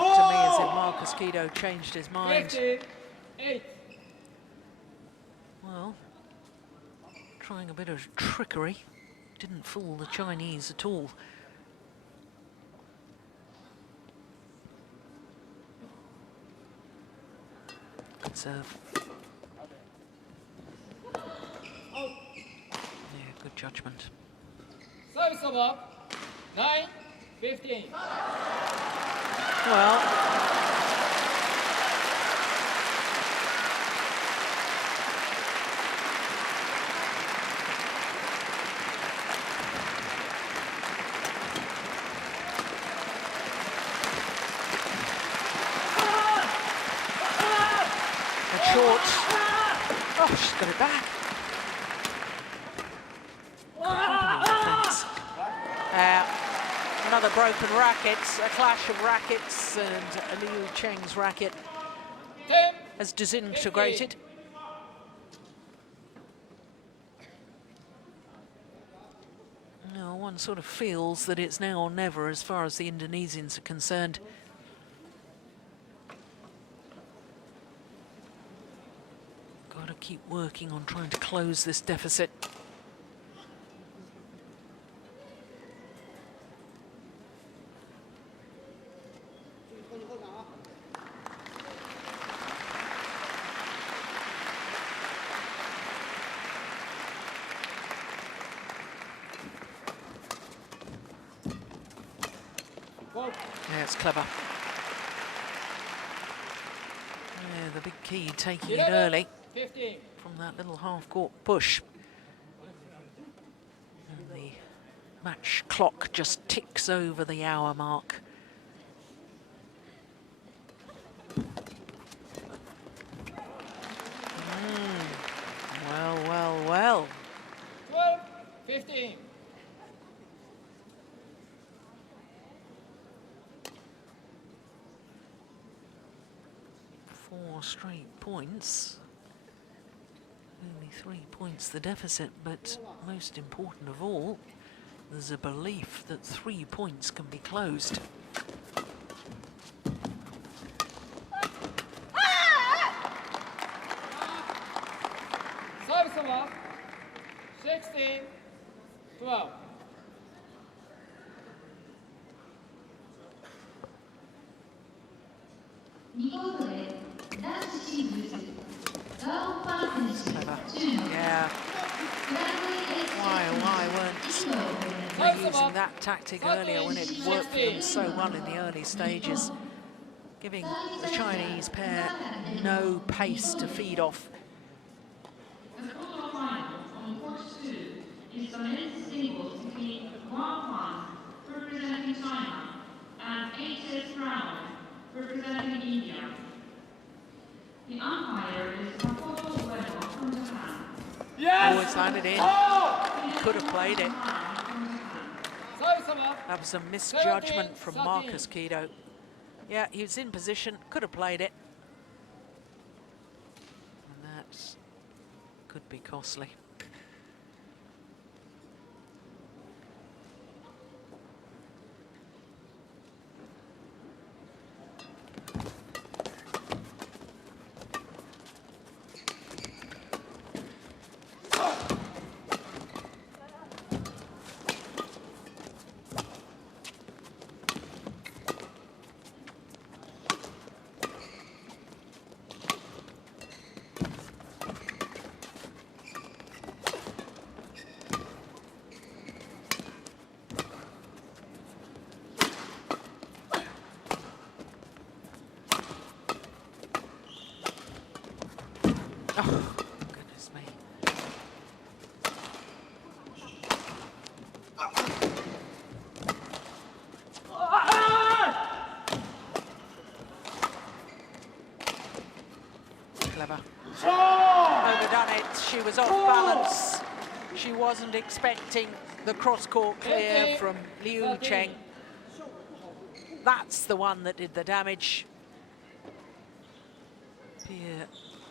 To me, as if Markis Kido changed his mind. 15-8. Well, trying a bit of trickery. Didn't fool the Chinese at all. Good serve. Yeah, good judgment. Service over. 9-15. Well, and short. Oh, she's got it back. Another broken racket, a clash of rackets, and Liu Cheng's racket 10. has disintegrated. No, one sort of feels that it's now or never as far as the Indonesians are concerned. Got to keep working on trying to close this deficit. Yeah, it's clever. Yeah, the big key taking it early 15. from that little half-court push. And the match clock just ticks over the hour mark. Well, well, well. 12-15. Four straight points. Only 3 points the deficit, but most important of all, there's a belief that 3 points can be closed. Service over. 16-12. 2コートで男子シングルスガオン・ファン選手 Clever. 中国 Yeah. プライマリーエッジ Why weren't they using that tactic earlier when it worked for them so well in the early stages? Giving the Chinese pair no pace to feed off. The quarterfinal on court 2 is the men's singles between Wang Fan, representing China, and H.S. Brown, representing India. The umpire is Makoto Ueno from Japan. Oh, it's landed in. Could have played it. Service over. That was a misjudgment from Markis Kido. Yeah, he was in position, could have played it. And that could be costly. she was off balance. She wasn't expecting the cross-court clear from Cheng. That's the one that did the damage.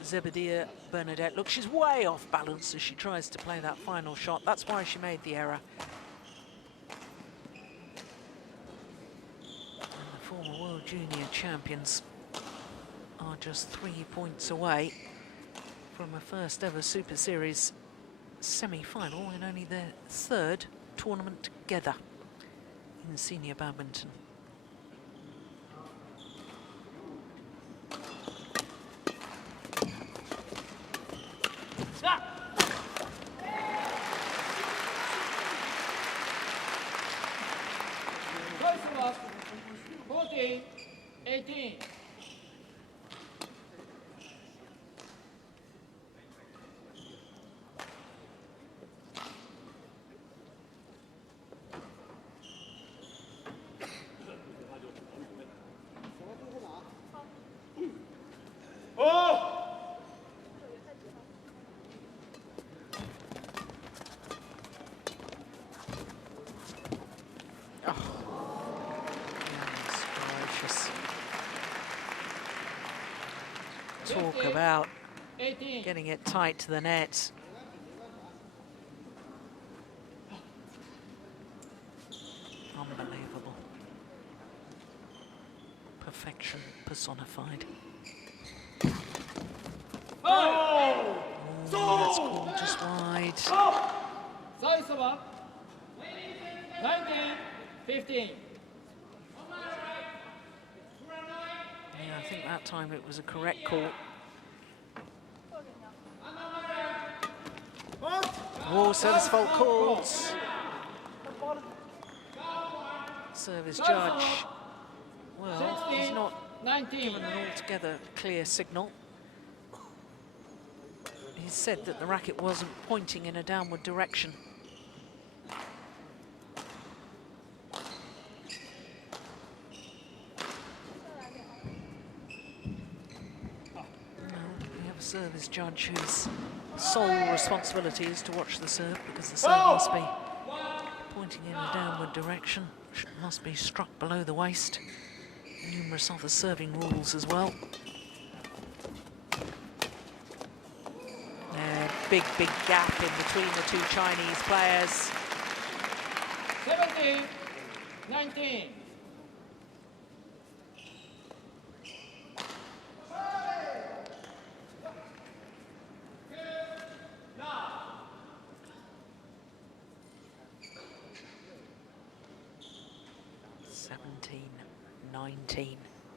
Zebadiah Bernadeth. Look, she's way off balance as she tries to play that final shot. That's why she made the error. And the former World Junior champions are just 3 points away from a first ever Super Series semi-final in only their third tournament together in senior badminton. First of all, 14-18. Talk about getting it tight to the net. Unbelievable. Perfection personified. Oh, that's called just wide. Size over. 19-15. Yeah, I think that time it was a correct call. Oh, service fault called. Service judge. Well, he's not given an altogether clear signal. He said that the racket wasn't pointing in a downward direction. Service judge whose sole responsibility is to watch the serve, because the serve must be pointing in a downward direction, must be struck below the waist. Numerous other serving rules as well. Big gap in between the two Chinese players. 17-19.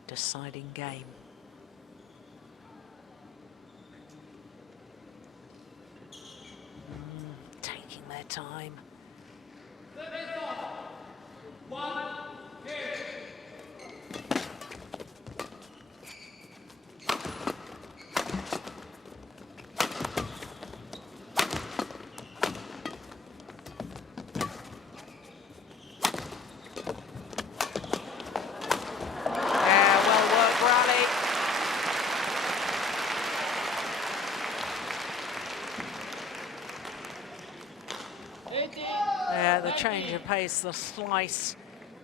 Deciding game. Taking their time. Change of pace, the slice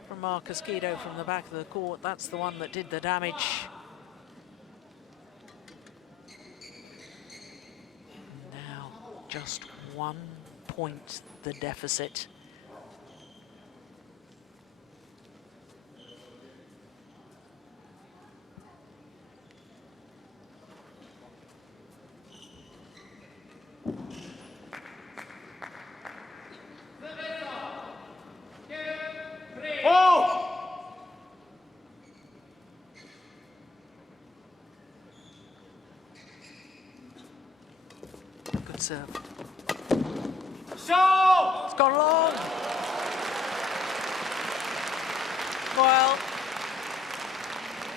from Markis Kido from the back of the court. That's the one that did the damage. Now just 1 point the deficit. Serve. It's gone long. Well,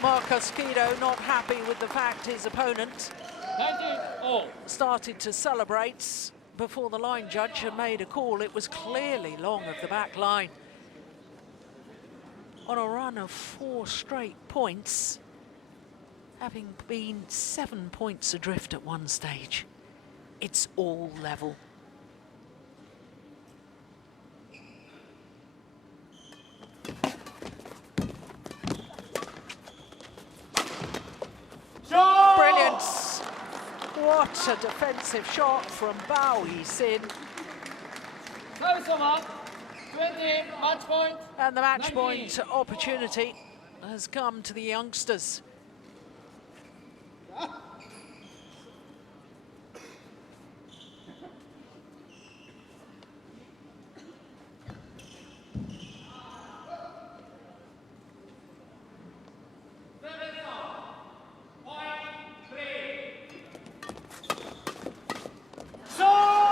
Markis Kido not happy with the fact his opponent started to celebrate before the line judge had made a call. It was clearly long of the back line. On a run of 4 straight points, having been 7 points adrift at one stage. it's all level. Brilliant! What a defensive shot from Yixin. Service over. 20, match point. And the match 19. point opportunity has come to the youngsters.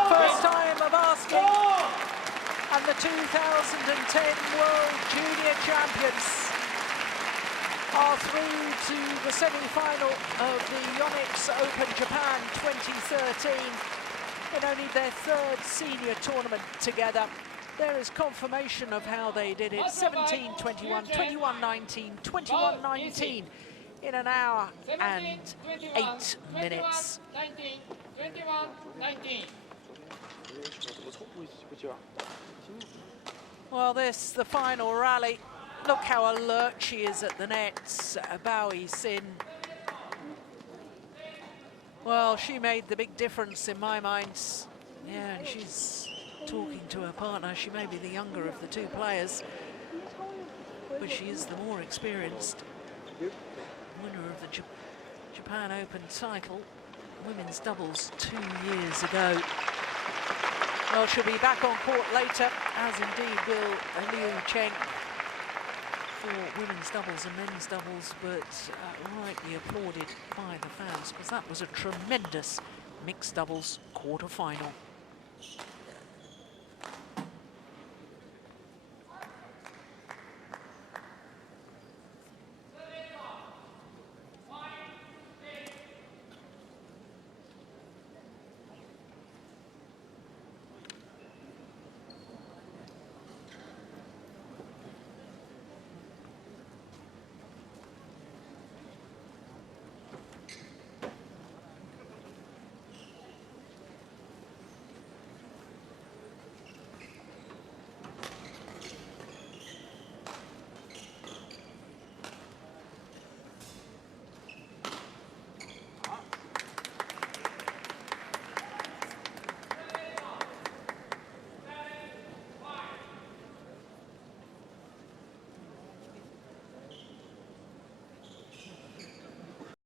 First time of asking, and the 2010 World Junior Champions are through to the semi-final of the Yonex Open Japan 2013 in only their third senior tournament together. There is confirmation of how they did it: 17-21, 21-19, 21-19 in an hour and 8 minutes. 19, 21, 19. Well, this, the final rally. Look how alert she is at the nets, Yixin. Well, she made the big difference in my mind. Yeah, and she's talking to her partner. She may be the younger of the two players, but she is the more experienced. Winner of the Japan Open title, women's doubles 2 years ago. Well, she'll be back on court later, as indeed will Cheng for women's doubles and men's doubles, but rightly applauded by the fans, because that was a tremendous mixed doubles quarter-final.